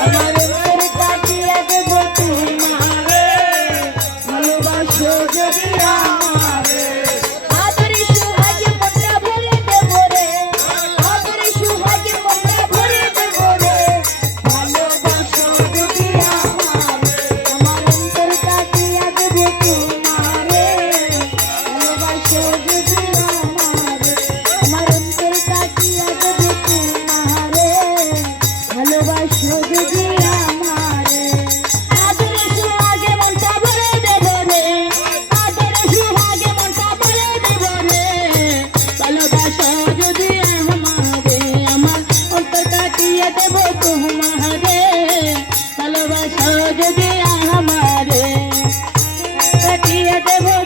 हमारे দেব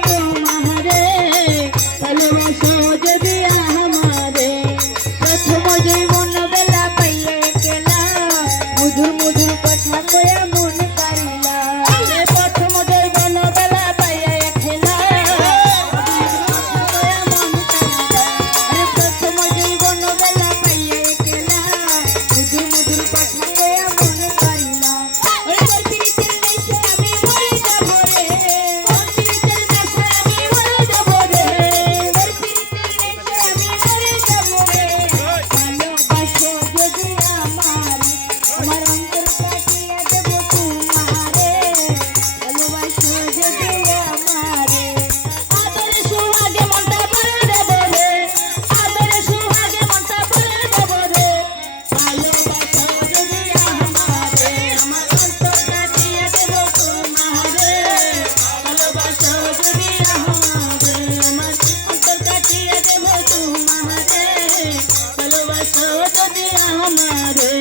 আমারে